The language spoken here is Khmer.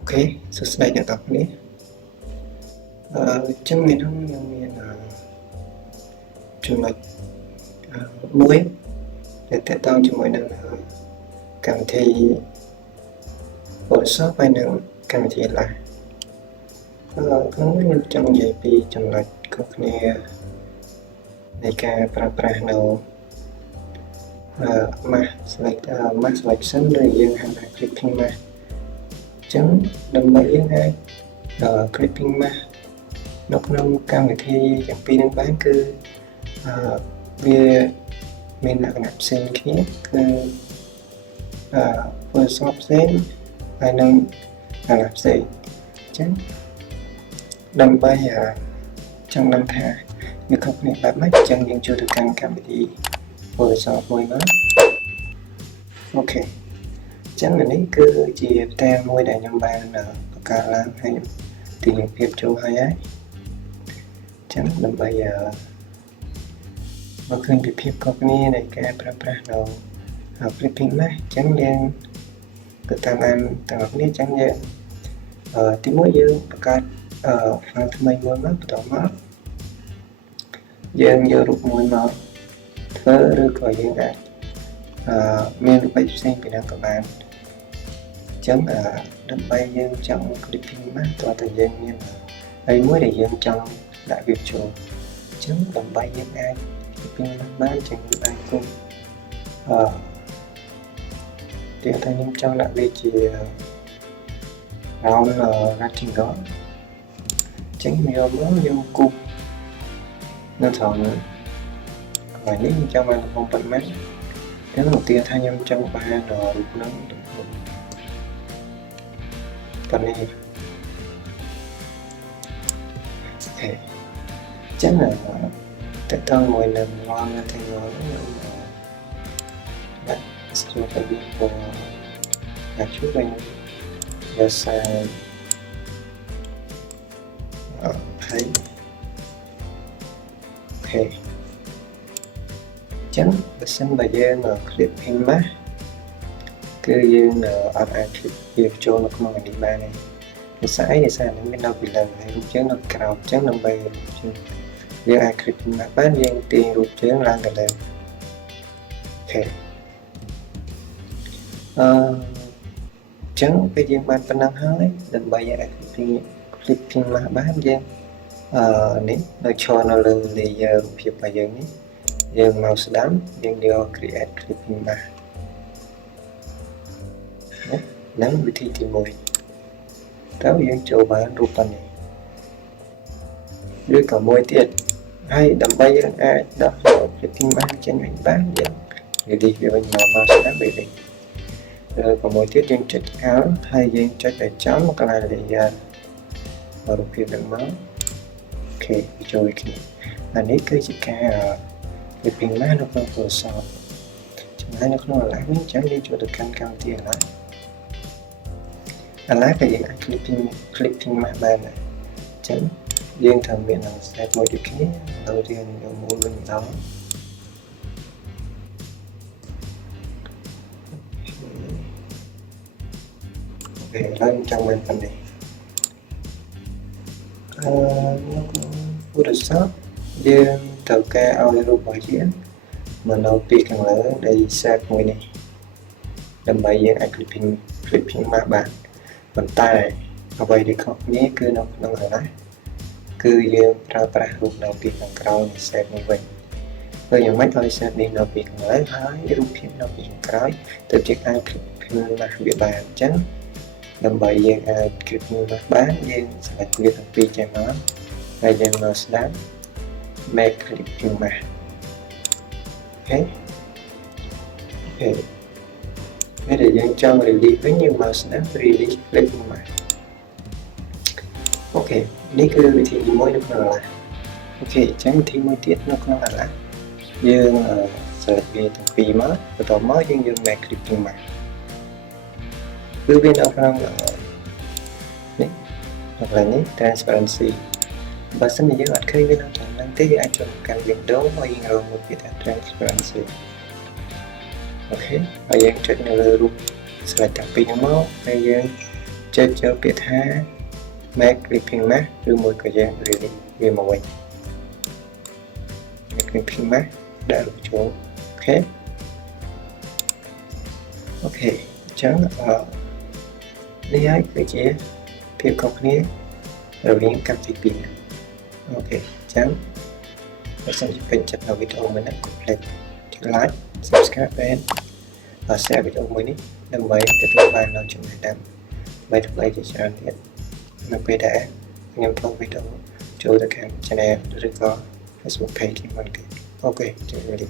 Ok, số slide nhận tậpនេះចឹងមានខ្ញុំមានចំណុចមួយដែលតកតងជាមួយនឹងកម្មវិធី Photoshop ហើយនឹងកម្មវិធី Illustrator ក្នុងនេះខ្ញុំចង់និយាយពីចំណុចខុសគ្នានៃការប្រើប្រាស់នៅ mask selection ឬយើងហៅថា clipping mask ចឹងដើម្បីយើងអាចclipping mask នៅក្នុងកម្មវិធីទាំងពីរនឹងបានគឺវាមានលក្ខណៈផ្សេងគ្នាគឺ Photoshop ផ្សេងហើយនឹង Illustrator ផ្សេងចឹងដើម្បីចង់ដឹងថាវាខុសគ្នាបែបម៉េចចឹងយើងចូលទៅកាន់កម្មវិធី Photoshop មួយមកអូខេចឹងនេះគឺជាផ្ទាំងមួយដែលខ្ញុំបានបង្កើតឡើងហើយទីលានភាពចូលហើយចឹងដើម្បីមកឃើញពីភាពខុសគ្នានៃការប្រើប្រាស់នៅ clipping mask ចឹងយើងទៅតាមបានទាំងអស់គ្នាចឹងយើងទីមួយយើងបង្កើតfile ថ្មីមួយមកបន្តមកយើងយករូបមួយមកធ្វើឬក៏យើងអាចមានរូបផ្សេងពីនោះក៏បានចឹងដើម្បីយើងចង់ clipping mask តើតើយើងមានហើយមួយដែលយើងចង់ដាក់វាចូលចឹងដើម្បីយើងអាច clipping mask បានចឹងយើងអាចគុំទីតែខ្ញុំចង់ដាក់វាជា round rectangle ចឹងយកមកយើងគូបនៅត្រង់កន្លែងនេះខ្ញុំចង់បានកំប៉ុន្មានចឹងឧទាហរណ៍ថាខ្ញុំចង់បានរូបហ្នឹងប៉ុណ្ណេះអូខេចឹងតើតើមួយនឹងឡើងទៅខ្ញុំដាក់ស្គាល់ទៅវាពណ៌ដាក់ជួយវិញយកសាយហើយអូខេចឹងបើសិនបើយើង clipping mask គឺយើងអត់អាច clip វាចូលនៅក្នុងនេះបានទេដោយសារនេះមាននៅពីលើហើយរូបជើងនៅក្រោមចឹងដើម្បីយើងអាច clipping mask បានយើងទាញរូបជើងឡើងទៅលើអូខេចឹងពេលយើងបានប៉ុណ្ណឹងហើយដើម្បីយើងអាច clipping mask បានយើងនេះនៅឈរនៅលើ layer រូបភាពរបស់យើងនេះយើងមកស្ដាំយើងយក create clipping mask ហ្នឹងវិធីទី1តើយើងចូលបានរូបប៉ុណ្នេះឬក៏មួយទៀតហើយដើម្បីយើងអាចដោះ clipping mask ចេញវិញបានយើងនិយាយវាវិញមកស្ដាំវិញឬក៏មួយទៀតយើងចុច Alt ហើយយើងចុចឲ្យចំកន្លែង layer រូបភាពហ្នឹងមកអូខេចូលគ្នាអានេះគឺជាការ clipping mask នៅក្នុង Photoshop ចំណែកនៅក្នុង Illustrator វិញចឹងយើងចូលទៅកាន់កម្មវិធី Illustrator ក៏យើងអាច clipping mask បានដែរចឹងយើងត្រូវមាន step មួយដូចគ្នាទៅរៀនយកមួយវិញម្ដងអូខេហើយចង់បានប៉ុណ្ណេះនៅក្នុង Photoshop យើងត្រូវការឲ្យរូបរបស់យើងមកនៅពីខាងលើនៃ set មួយនេះដើម្បីយើងអាច clipping mask បានប៉ុន្តែអ្វីដែលខុសគ្នាគឺនៅក្នុងហ្នឹងណាគឺយើងប្រើប្រាស់រូបនៅពីខាងក្រោយនៃ set នេះវិញដូចយ៉ាងម៉េចឲ្យ set នេះនៅពីខាងលើហើយរូបភាពនៅពីខាងក្រោយទើបជាអាច clipping mask វាបានអញ្ចឹងដើម្បីយើងអាច clipping mask បានយើងselectវាទាំងពីរចេញមកហើយយើងមកស្ដាប់ make clipping mask អូខេពេលដែលយើងចង់ release វិញយើងមកស្ដាប់ release clipping mask អូខេនេះគឺវិធីទី1នៅក្នុង Illustrator អូខេអញ្ចឹងវិធីមួយទៀតនៅក្នុង Illustrator យើង select វាទាំងពីរមកបន្ទាប់មកយើងយក make clipping mask គឺវានៅក្នុងនេះកន្លែងនេះ transparency បើសិនជាយើងអត់ឃើញវានៅត្រង់ហ្នឹងទេយើងអាចចូលកាន់ window ហើយយើងរកមួយទៀតថា transparency អូខេហើយយើងចុចនៅលើរូប select ទាំងពីរហ្នឹងមកហើយយើង chơi chơi biết ha make clipping mask rồi một cái dạng rồi về màu vậy make clipping mask đã được chỗ ok ok chẳng ở đây ấy cái chế phía cọc này rồi đến cam thị pin ok chẳng và xong chỉ cần chặt vào video mình đã complete like subscribe và share video mới này đừng mấy để tôi ban nó trong này đam mấy thứ này thì channel tiện mình về đã nhằm phong video cho tất cả channel được có Facebook page mình ok chào tạm biệt